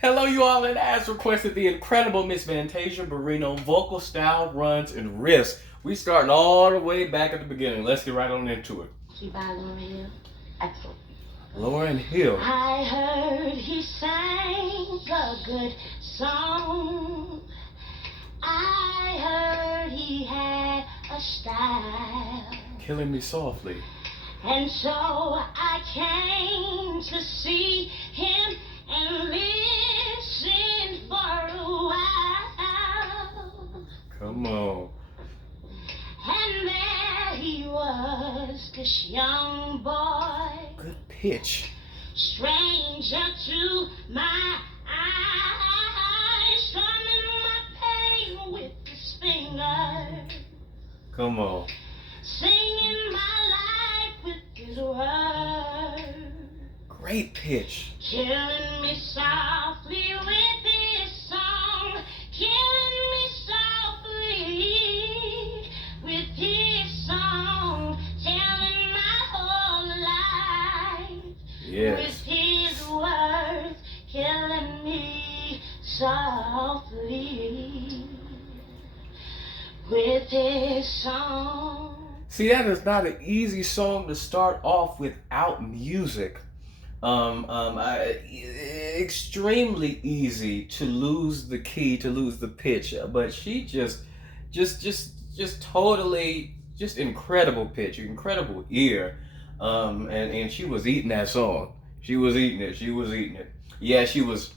Hello, you all, and as requested, the incredible Miss Fantasia Barrino vocal style runs and riffs. We starting all the way back at the beginning. Let's get right on into it. She by Lauren Hill. Excellent. Lauren Hill. I heard he sang a good song. I heard he had a style. Killing me softly. And so I came to see him and listen for a while. Come on. And there he was, this young boy, Good pitch. stranger to my eyes, strumming my pain with his fingers, Come on. singing my life with his words, Great pitch. killing me softly with his song, killing me softly with his song, telling my whole life Yes. with his words, killing me softly with his song. See, that is not an easy song to start off without music. Extremely easy to lose the key, to lose the pitch, but she just totally, just incredible pitch, incredible ear, and she was eating that song. She was eating it. She was eating it. Yeah, she was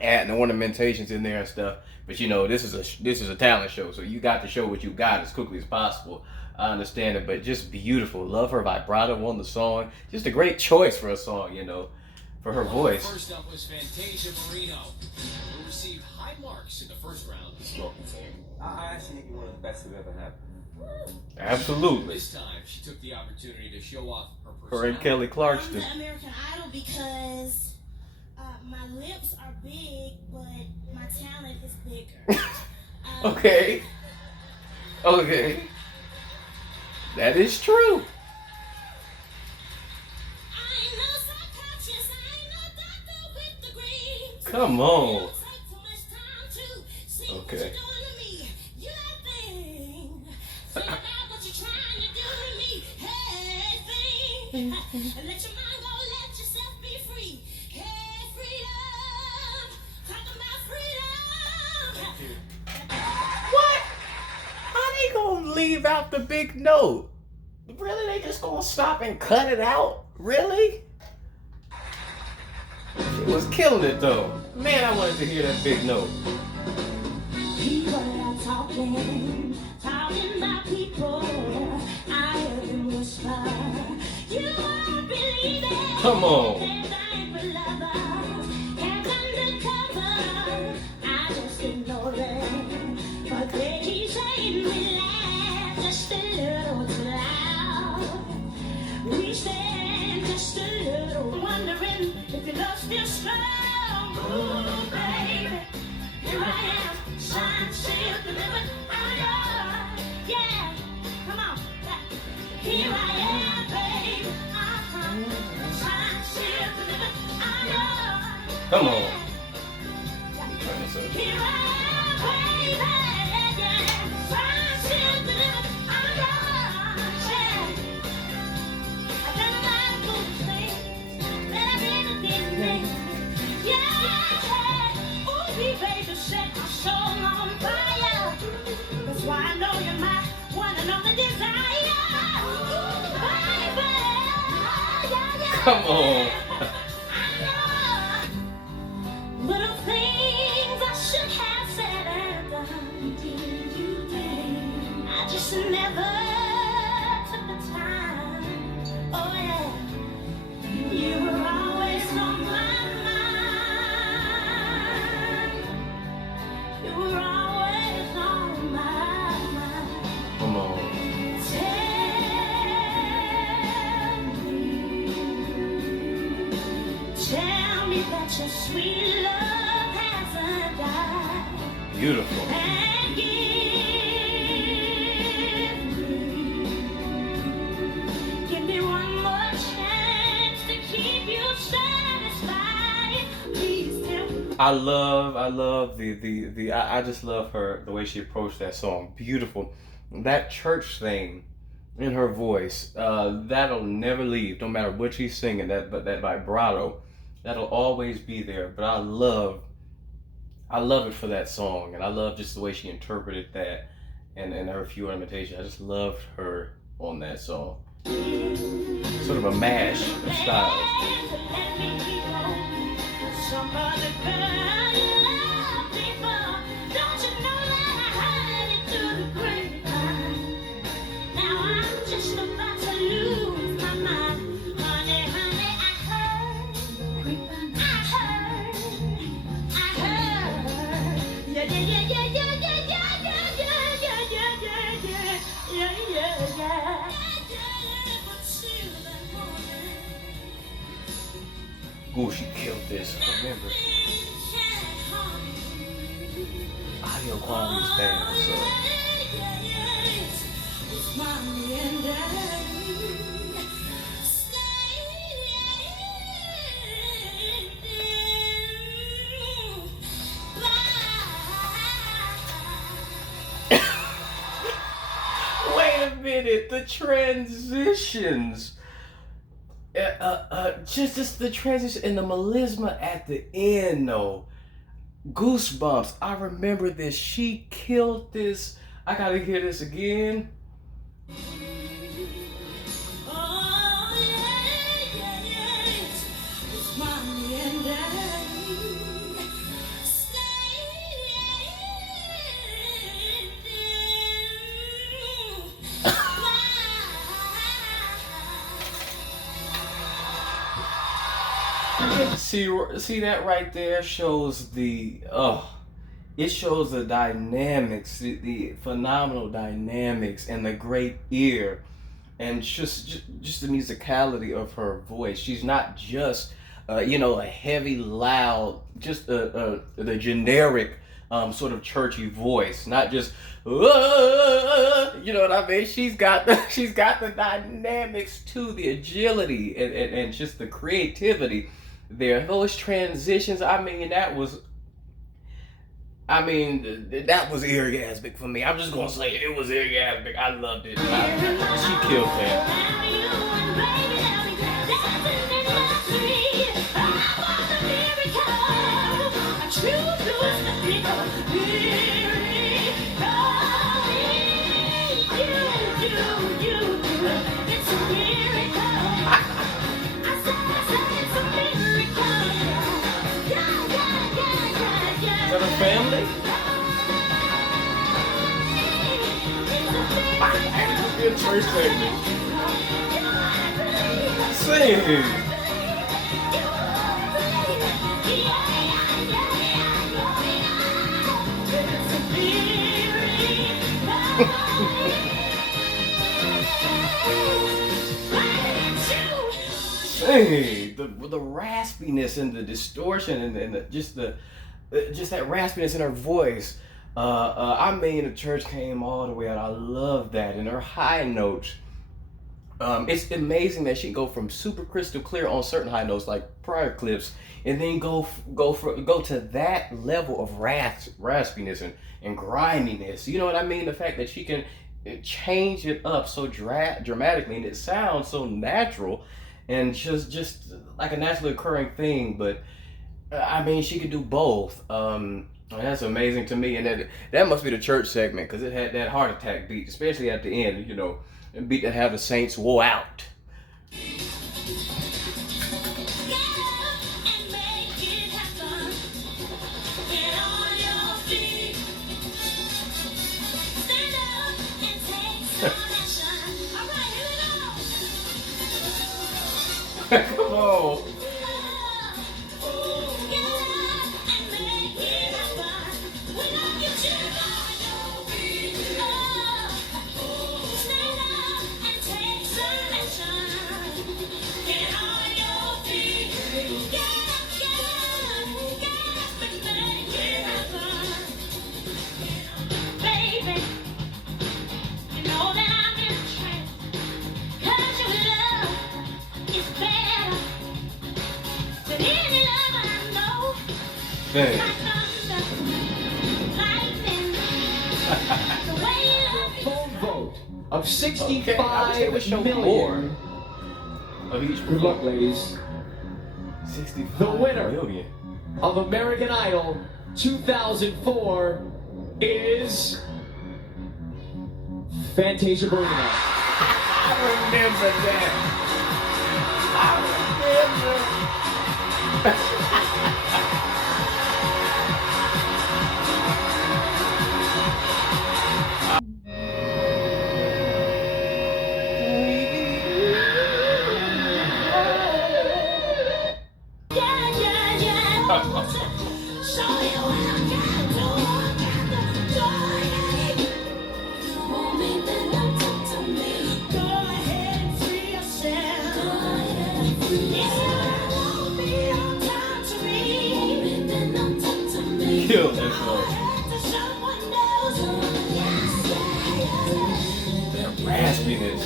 adding ornamentations in there and stuff. But you know, this is a talent show, so you got to show what you got as quickly as possible. I understand it, but just beautiful. Love her vibrato on the song. Just a great choice for a song, you know, for her voice. First up was Fantasia Marino, who received high marks in the first round. I actually think you're one of the best we've ever had. Absolutely. This time, she took the opportunity to show off her Her personality. and Kelly I'm Clarkson. the American Idol because my lips are big, but my talent is bigger. Okay. Okay. That is true. I ain't no psychiatrist, I ain't no doctor with degrees. Come on. It don't take too much time to see what Okay. you're doing to me. You that thing. Think about what you're trying to do to me. Hey, thing. And let your mind go, let yourself be free. Hey, freedom. Talking about freedom. What? How they gonna leave out the big note? Really? They just gonna stop and cut it out? Really? She was killing it though. Man, I wanted to hear that big note. People are talking about people. I heard them whisper. You won't believe it. Come on. They're dying for lovers, hands undercover. I just ignore them, but they keep saying we laugh just a little too loud. We stand just a little, wondering if your love still strong. Ooh, baby, here I am, signed, sealed, delivered. I'm yours. Yeah, come on. Here I am, baby. Signed, sealed, delivered. I'm yours. Come on. Here I am, baby. Yeah, signed, sealed, delivered. I'm yours. Yeah. I've done a lot of foolish things that I really didn't mean. Yeah. Ooh, baby, set my soul on fire. That's why I know you're my one and only desire. Ooh, baby. Yeah. Come on. Little things I should have said and done. I just never took the time. Oh yeah, you were always on my mind. You were always on my mind. Come on. Tell me that your sweet love hasn't died. Beautiful. And give me one more chance to keep you satisfied. Please tell me. I love I just love her, the way she approached that song. Beautiful. That church thing in her voice, that'll never leave, no matter what she's singing, that vibrato, that'll always be there. But I love it for that song, and I love just the way she interpreted that and her few imitations. I just loved her on that song. Sort of a mash of styles. Ooh, she killed this. I remember. Audio quality is bad, so. Wait a minute, the transitions. Just the transition and the melisma at the end, though. Goosebumps. I remember this. She killed this. I gotta hear this again. See that right there shows it shows the dynamics, the phenomenal dynamics and the great ear and just the musicality of her voice. She's not just a heavy, loud, just the generic sort of churchy voice, not just you know what I mean. She's got the dynamics too, the agility and just the creativity there. Those transitions, that was orgasmic for me. I'm just gonna say it was orgasmic. I loved it. She killed that. Is that a family? Good church segment. Sing. Hey, the raspiness and the distortion and just that raspiness in her voice. The church came all the way out. I love that. And her high notes. It's amazing that she can go from super crystal clear on certain high notes like prior clips, and then go to that level of raspiness and griminess. You know what I mean? The fact that she can change it up so dramatically, and it sounds so natural and just like a naturally occurring thing. But she could do both. That's amazing to me, and that must be the church segment, because it had that heart attack beat, especially at the end. A beat that had the saints wore out. Come on. Get on Man. Full vote of 65 Okay, I wish they would show million. more of each Good luck, ladies. 65 The winner million. of American Idol 2004 is Fantasia Barrino. I remember that. I remember. Kill this song. That raspiness.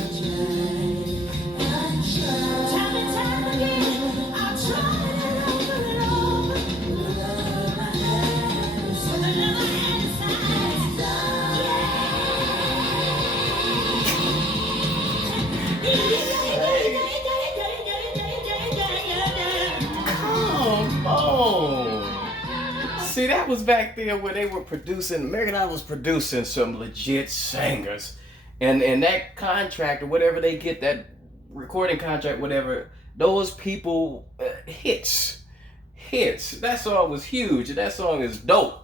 Come on. See, that was back there where they were producing, American Idol was producing some legit singers. And that contract or whatever they get, that recording contract, whatever, those people, hits. That song was huge. That song is dope.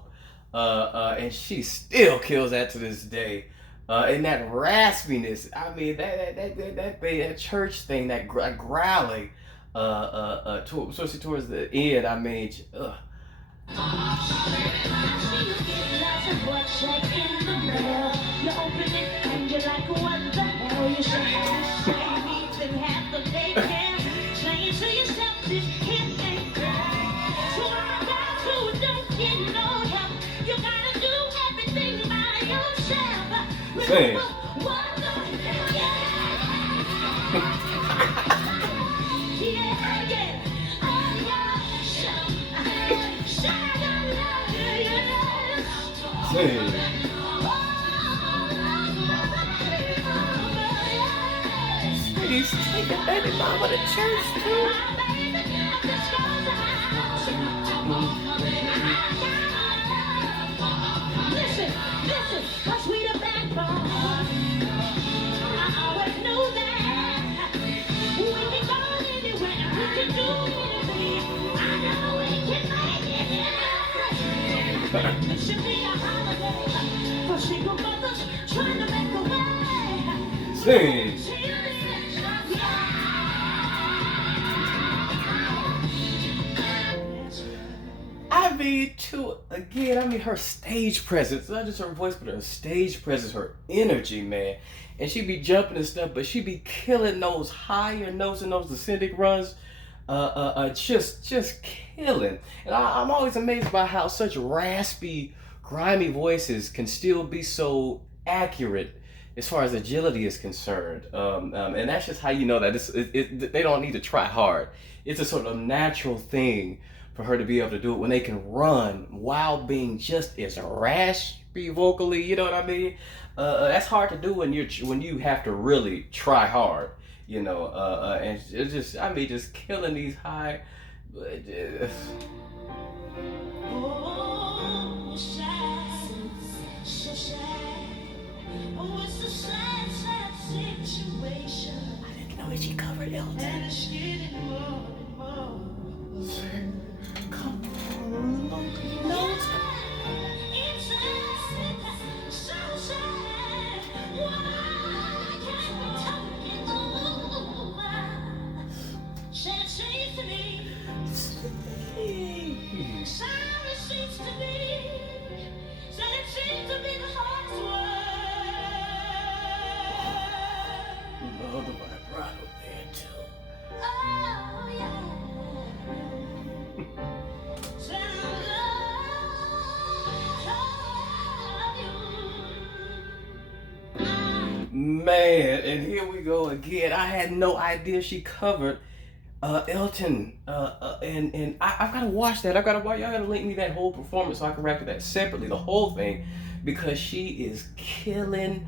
And she still kills that to this day. And that raspiness, I mean, that church thing, that growling, especially towards the end, I mean, ugh. Sing. Sing. He's taking baby mama to church too. Listen, cause we the backbone. I always knew that. We can go anywhere and we can do anything. I know we can make it. It should be a holiday for single mothers trying to make a way. Sing. I mean, too, again, I mean, her stage presence, not just her voice, but her stage presence, her energy, man. And she be jumping and stuff, but she be killing those higher notes and those ascending runs, just killing. And I'm always amazed by how such raspy, grimy voices can still be so accurate as far as agility is concerned. And that's just how you know that they don't need to try hard. It's a sort of natural thing for her to be able to do it when they can run while being just as raspy vocally, you know what I mean? That's hard to do when you have to really try hard, you know. And it's just, I mean, just killing these high. Oh, sad, so sad. Oh, it's a sad, sad situation. I didn't know she covered Elton. And it's getting more and more. Come on, look. No, it's sad, so sad. Why can't we talk it over? Sad seems to me. Sorry seems to me. Sad seems to be the hardest word. Love the vibrato there too. Oh, yeah. Man, and here we go again. I had no idea she covered Elton, and I've got to watch that. I've got to watch. Y'all got to link me that whole performance so I can react to that separately, the whole thing, because she is killing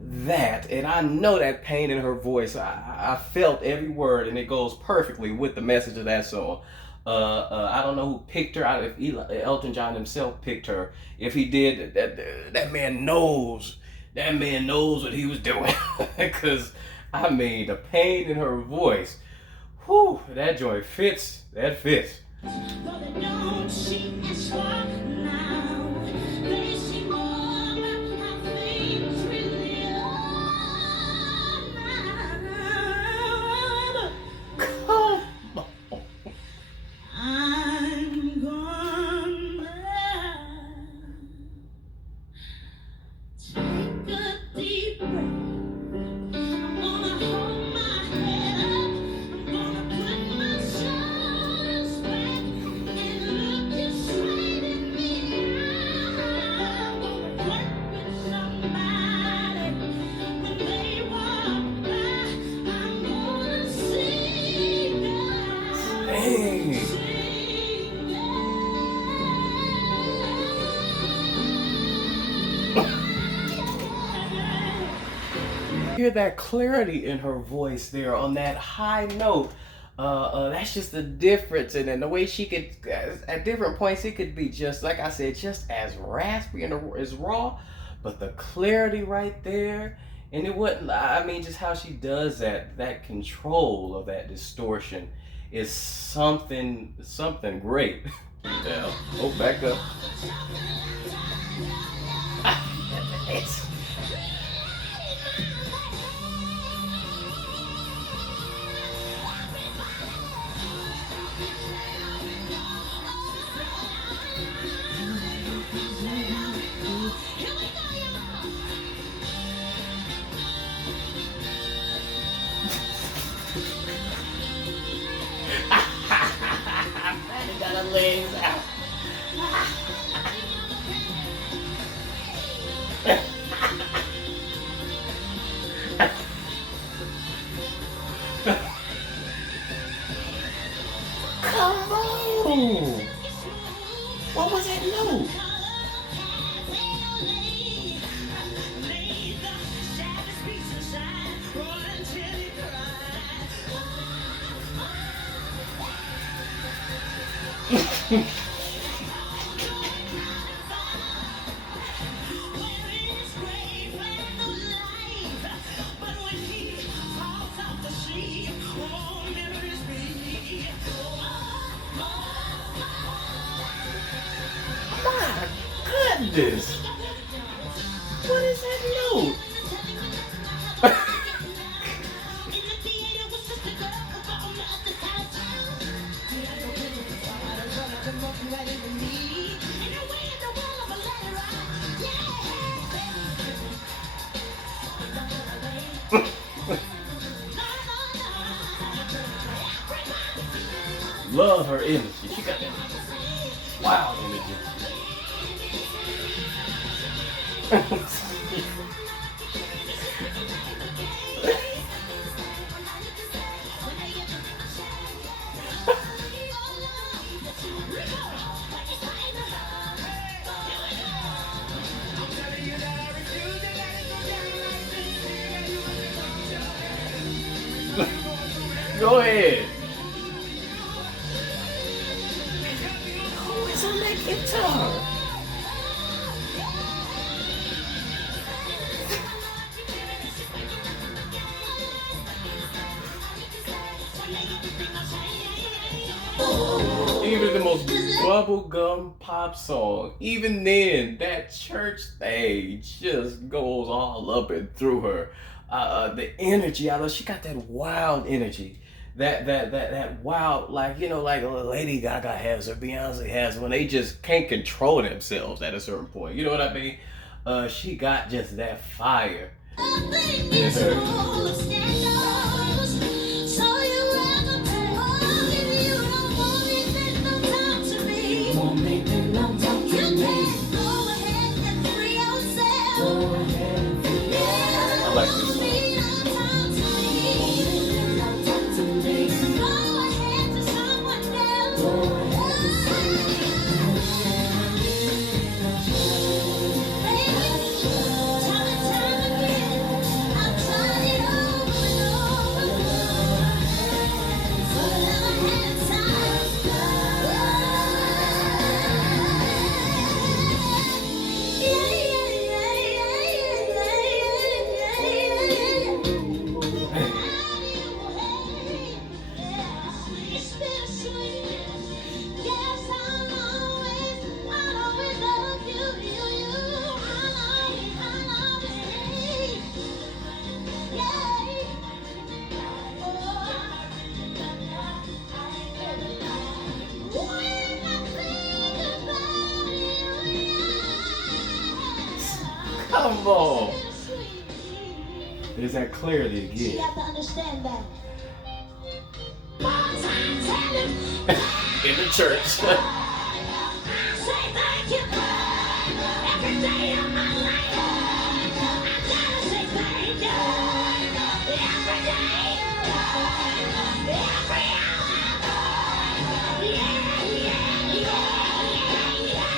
that, and I know that pain in her voice. I felt every word, and it goes perfectly with the message of that song. I don't know who picked her. If Elton John himself picked her. If he did, that man knows. That man knows what he was doing, because I mean the pain in her voice. Whew, that joint fits. That fits. But they don't see as far now. They see more about how things really are now. Come on. I'm gonna take a deep breath. I'm gonna hold my head up. I'm gonna put my shoulders back and look you straight in the eye. I'm gonna work with somebody when they walk by. I'm gonna sing Dang. Hear that clarity in her voice there on that high note. That's just the difference, and then the way she could, at different points, it could be just like I said, just as raspy and as raw, but the clarity right there, and it wouldn't. I mean, just how she does that control of that distortion is something great. Yeah. Oh, back up. It's- got her legs out. Come on! What was that note? My goodness! What is that note? Love her energy. She got that wild energy. Go ahead. Who is on that guitar? Even the most bubblegum pop song, even then, that church thing just goes all up and through her. The energy, I love. She got that wild energy, that wild, like like Lady Gaga has or Beyonce has, when they just can't control themselves at a certain point. You know what I mean? She got just that fire. In her. I like this song. Come on. There's that clarity You again. have to understand that. One time, tell him. In the church. I say thank you every day of my life. I gotta say thank you every day, every hour. Yeah, yeah, yeah, yeah.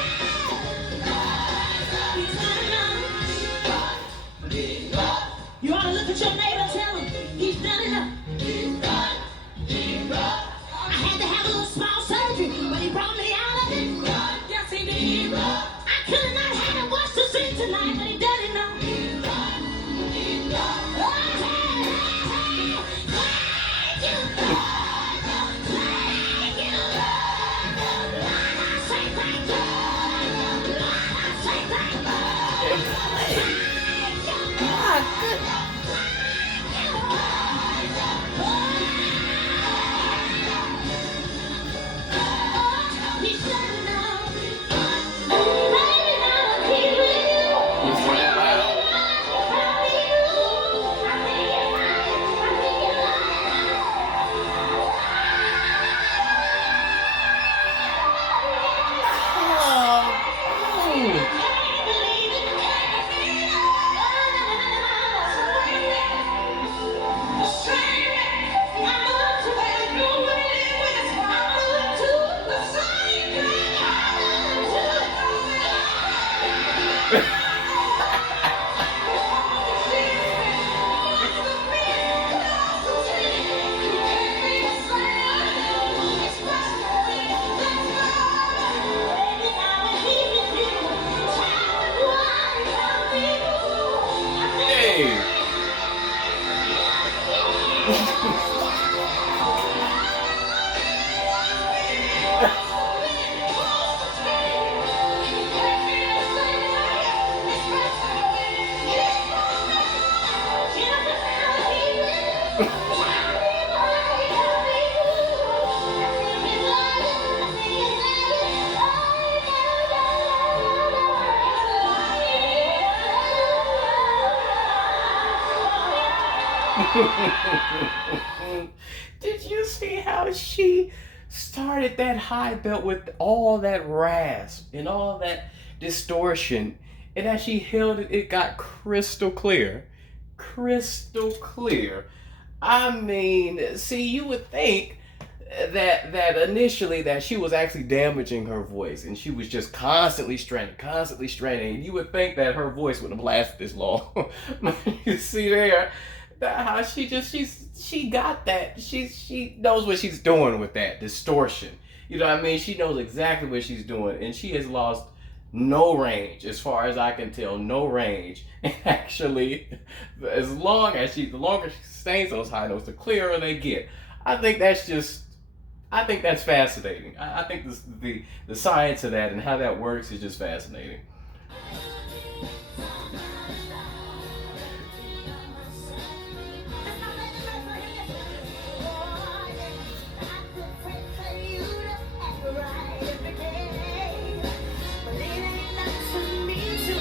He's not enough. You ought to look at your neighbor and tell him he's done enough. I had to have a little small surgery, but he brought me out of it. Yes, he did. I could have not had him watch the scene tonight, but he done enough. Oh, thank you. Thank you. Lord, I say thank you. Lord, I say thank He's done enough. Baby, now I'm here with you. Who's for that loud? Hey. Did you see how she started that high belt with all that rasp and all that distortion? And as she held it, it got crystal clear. Crystal clear. I mean, see, you would think that initially that she was actually damaging her voice and she was just constantly straining. You would think that her voice wouldn't have lasted this long. You see there how she got that. She knows what she's doing with that distortion. You know what I mean? She knows exactly what she's doing, and she has lost no range, as far as I can tell, no range. And actually, the longer she sustains those high notes, the clearer they get. I think that's fascinating. I think the science of that and how that works is just fascinating.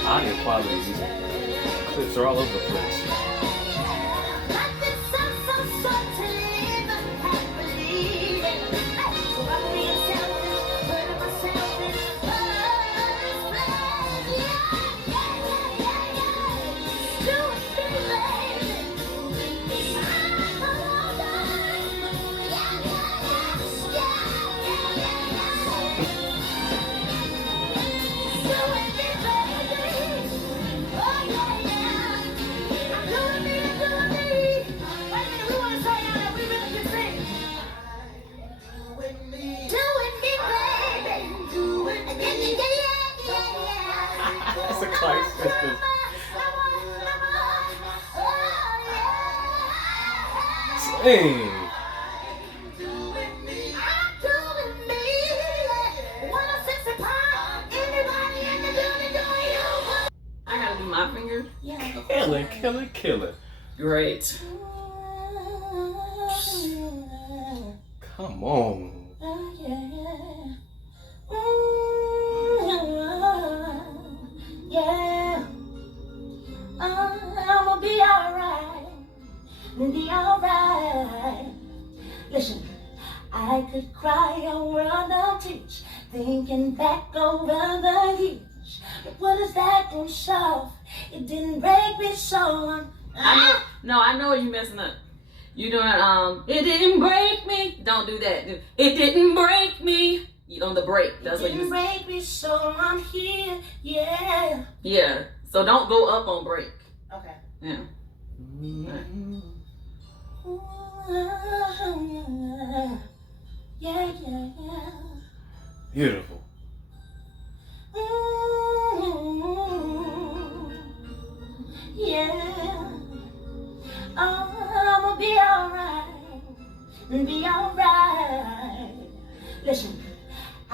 Audio quality, these clips are all over the place. That's a Clark Sisters. Sing. I gotta do my finger. Kill it. Great. Come on. Yeah. thinking back over the years. But what is that gonna solve? It didn't break me, so I know you messing up. You doing it didn't break me. Don't do that. It didn't break me. You on the break. That's what you. It didn't break me, so I'm here. Yeah. Yeah. So don't go up on break. Okay. Yeah. Yeah, yeah, yeah. Beautiful. Yeah. I'ma be alright. Be alright. Listen.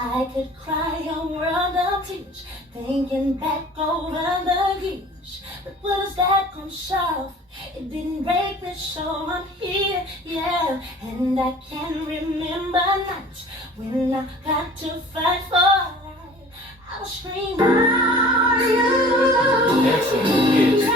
I could cry a world of tears, thinking back over the years. But what is that gonna solve? It didn't break me, so I'm here, yeah. And I can remember nights when I got to fight for life. I was screaming, are you? Excellent pitch.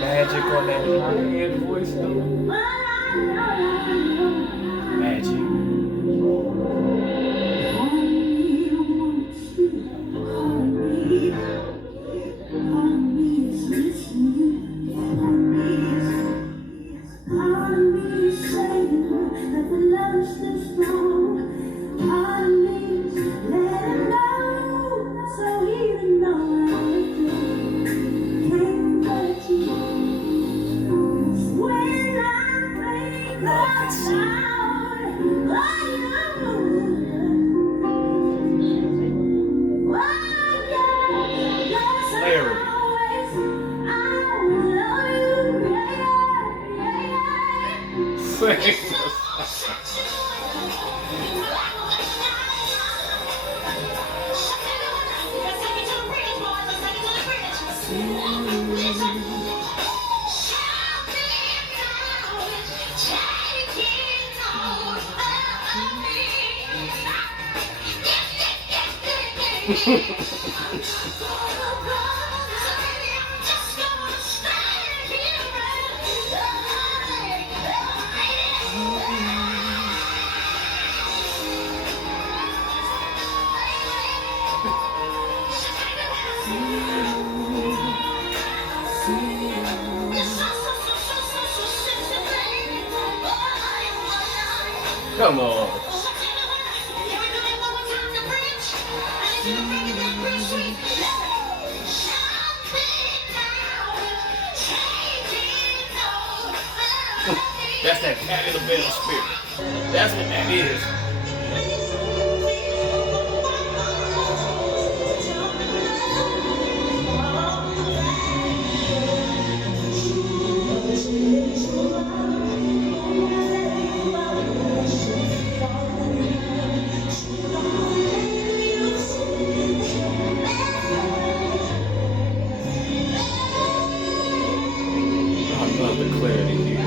Magic on that high-end voice though. Magic. Come on. That's that Patti LaBelle spirit. That's what that is. I love the clarity here.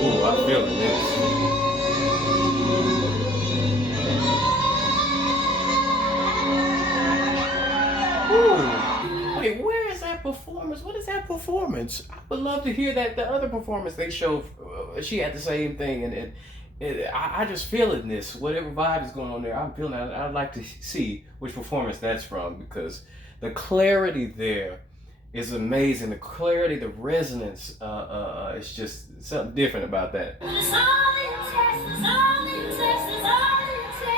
Ooh, I'm feeling this. Ooh. Wait, where is that performance? What is that performance? I would love to hear that. The other performance they showed, she had the same thing, and I just feeling this. Whatever vibe is going on there, I'm feeling it. I'd like to see which performance that's from, because the clarity there is amazing. The clarity, the resonance, it's just something different about that. It's all it takes, it's all it takes, it's all it takes.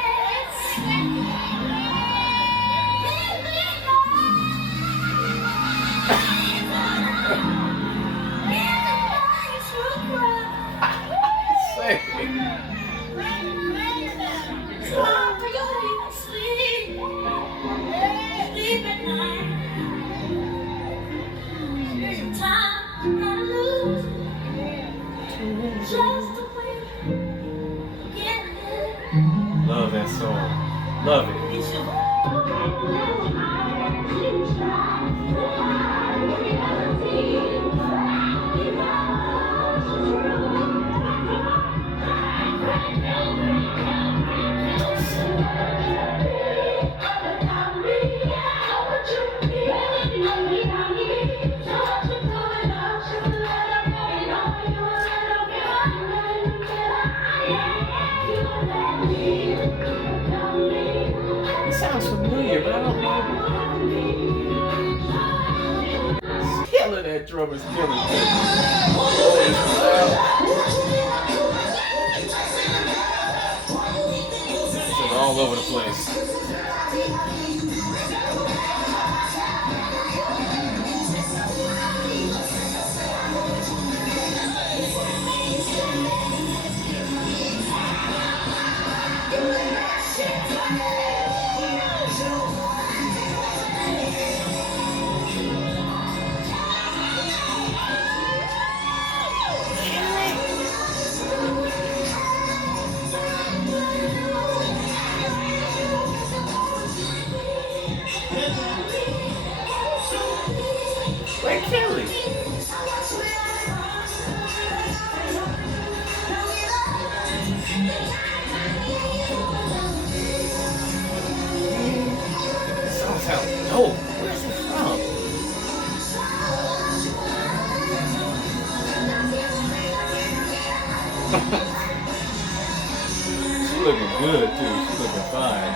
Love that song. Love it. that drum is killing me. Holy crap. It's all over the place. Wait, Kelly. This song sounds dope. Where's it from? She looking good too. She looking fine.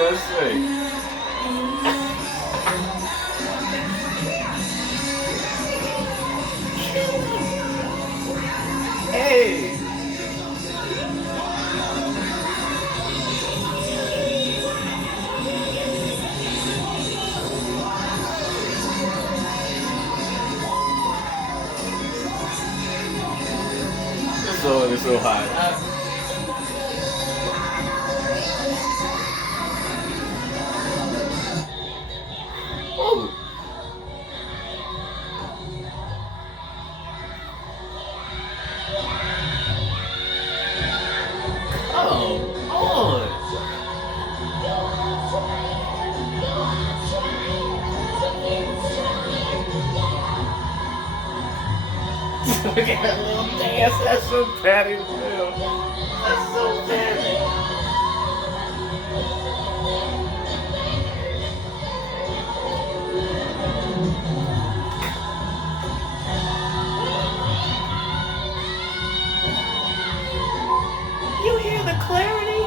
Let's see. Hey! This song is so hot. Oh! Look at that little dance. That's so Patty Will. That's so Patty. You hear the clarity?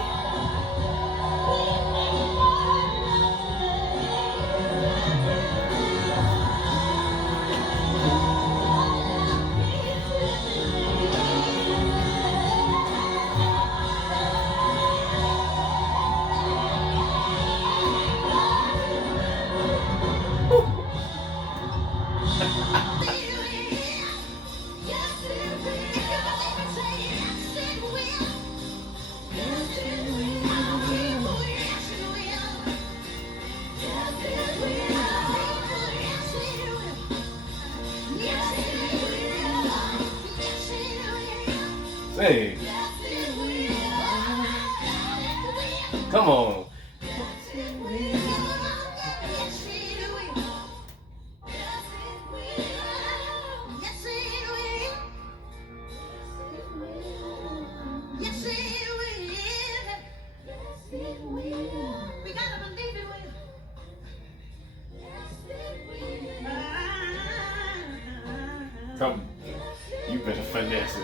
Say, come on. Come, you better finesse it.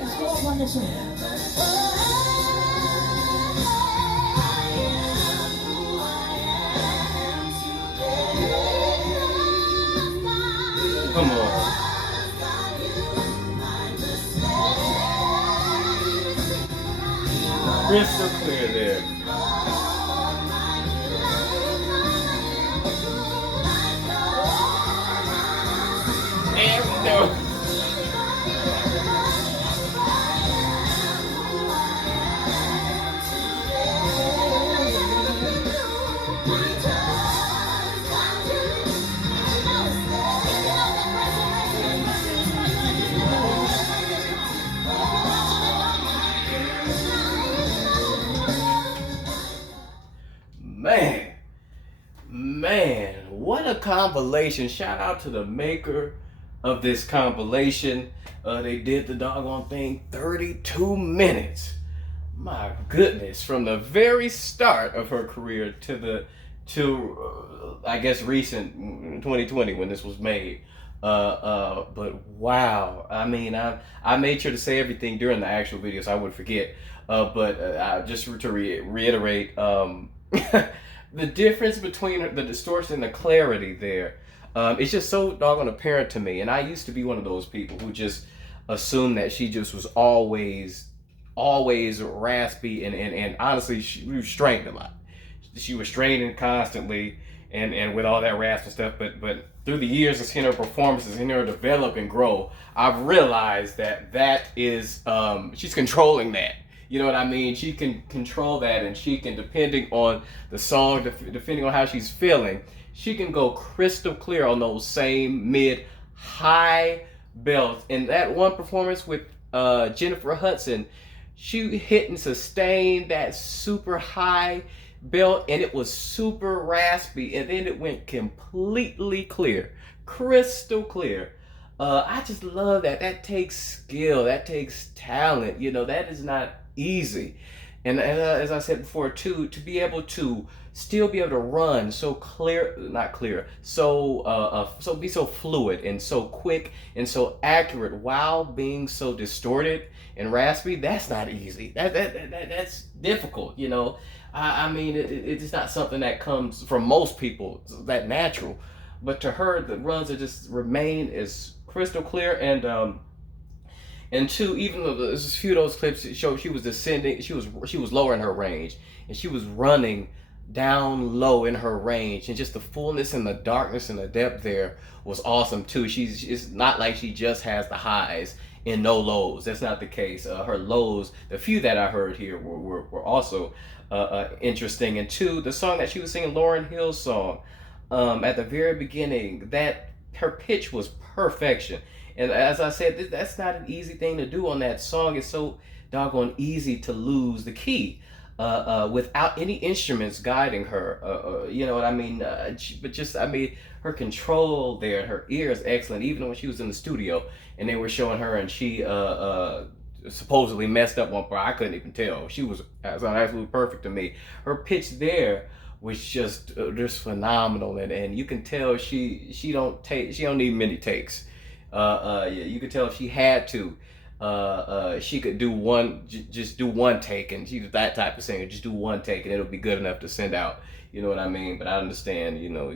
Let's go up on this one. Come on. Crystal clear there. There we go. Man, what a compilation. Shout out to the maker of this compilation. They did the doggone thing 32 minutes. My goodness, from the very start of her career to I guess recent 2020 when this was made. But wow, I mean, I made sure to say everything during the actual video so I wouldn't forget. But just to reiterate, the difference between the distortion and the clarity there, it's just so doggone apparent to me. And I used to be one of those people who just assumed that she just was always raspy, and honestly, she was strained a lot. She was straining constantly, and with all that rasp and stuff. But through the years of seeing her performances, seeing her develop and grow, I've realized that is she's controlling that. You know what I mean? She can control that, and she can, depending on the song, depending on how she's feeling, she can go crystal clear on those same mid-high belts. And that one performance with Jennifer Hudson, she hit and sustained that super high belt, and it was super raspy, and then it went completely clear, crystal clear. I just love that. That takes skill. That takes talent. You know, that is not easy. And as I said before too, to be able to still be able to run so clear, not clear, so be so fluid and so quick and so accurate while being so distorted and raspy, that's not easy. That's difficult, you know. I mean, it's not something that comes from most people that natural, but to her, the runs are just remain as crystal clear. And two, even though there's a few of those clips that show she was descending, she was lower in her range, and she was running down low in her range, and just the fullness and the darkness and the depth there was awesome too. It's not like she just has the highs and no lows. That's not the case. Her lows, the few that I heard here, were also interesting. And two, the song that she was singing, Lauryn Hill's song, at the very beginning, that her pitch was perfection. And as I said, that's not an easy thing to do on that song. It's so doggone easy to lose the key without any instruments guiding her. You know what I mean? But just, I mean, her control there, her ear is excellent. Even when she was in the studio and they were showing her, and she supposedly messed up one part, I couldn't even tell. She was absolutely perfect to me. Her pitch there was just phenomenal, and you can tell she don't need many takes. You could tell if she had to, she could do just do one take, and she's that type of singer. Just do one take, and it'll be good enough to send out. You know what I mean? But I understand, you know,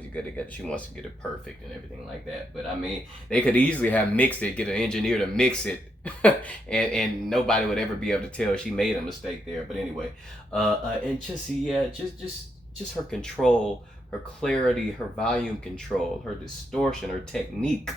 she wants to get it perfect and everything like that. But I mean, they could easily have mixed it, get an engineer to mix it, and nobody would ever be able to tell she made a mistake there. But anyway, and just her control, her clarity, her volume control, her distortion, her technique.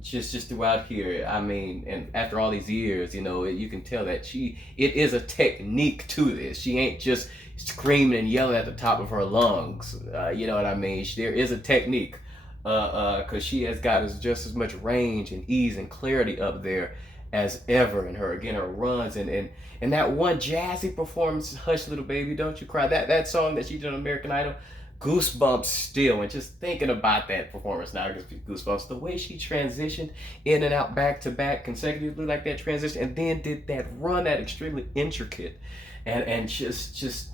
Just throughout here, I mean, and after all these years, you know, you can tell that it is a technique to this. She ain't just screaming and yelling at the top of her lungs. You know what I mean? There is a technique, because she has got just as much range and ease and clarity up there as ever in her. Again, her runs and that one jazzy performance, Hush Little Baby, Don't You Cry, that song that she did on American Idol, goosebumps still. And just thinking about that performance now gives me goosebumps. The way she transitioned in and out back to back consecutively like that transition, and then did that run, that extremely intricate and just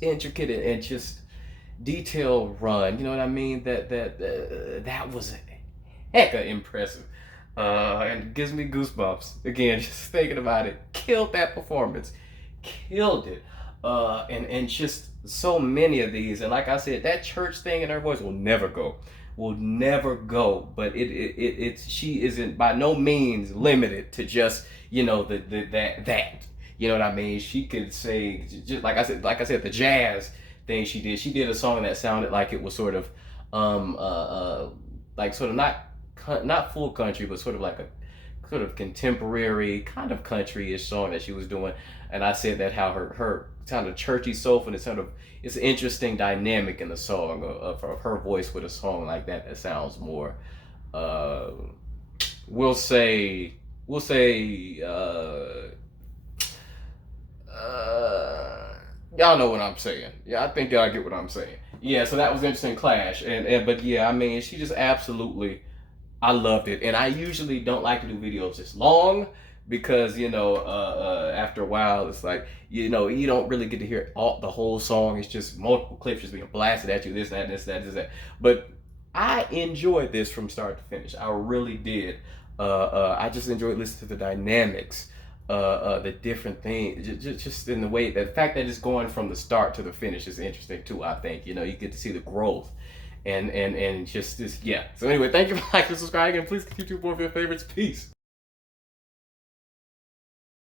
intricate and just detailed run. You know what I mean? That was hecka impressive. And it gives me goosebumps again just thinking about it. Killed that performance, killed it. And just so many of these, and like I said, that church thing in her voice will never go. But she isn't by no means limited to just, you know, that. You know what I mean? She could say, just like I said, the jazz thing she did. She did a song that sounded like it was sort of like sort of not full country, but sort of like a sort of contemporary kind of country-ish song that she was doing. And I said that how her kind of churchy, soulful, and it's an interesting dynamic in the song of her voice with a song like that sounds more, we'll say, y'all know what I'm saying. Yeah, I think y'all get what I'm saying. Yeah, so that was an interesting clash. But yeah, I mean, she just absolutely, I loved it. And I usually don't like to do videos this long because, you know, after a while, it's like, you know, you don't really get to hear the whole song. It's just multiple clips just being blasted at you, this, that. But I enjoyed this from start to finish. I really did. I just enjoyed listening to the dynamics the different things, just in the way, the fact that it's going from the start to the finish is interesting too. I think, you know, you get to see the growth, and just this, yeah. So anyway, thank you for liking and subscribing, and please keep 2 more of your favorites. Peace.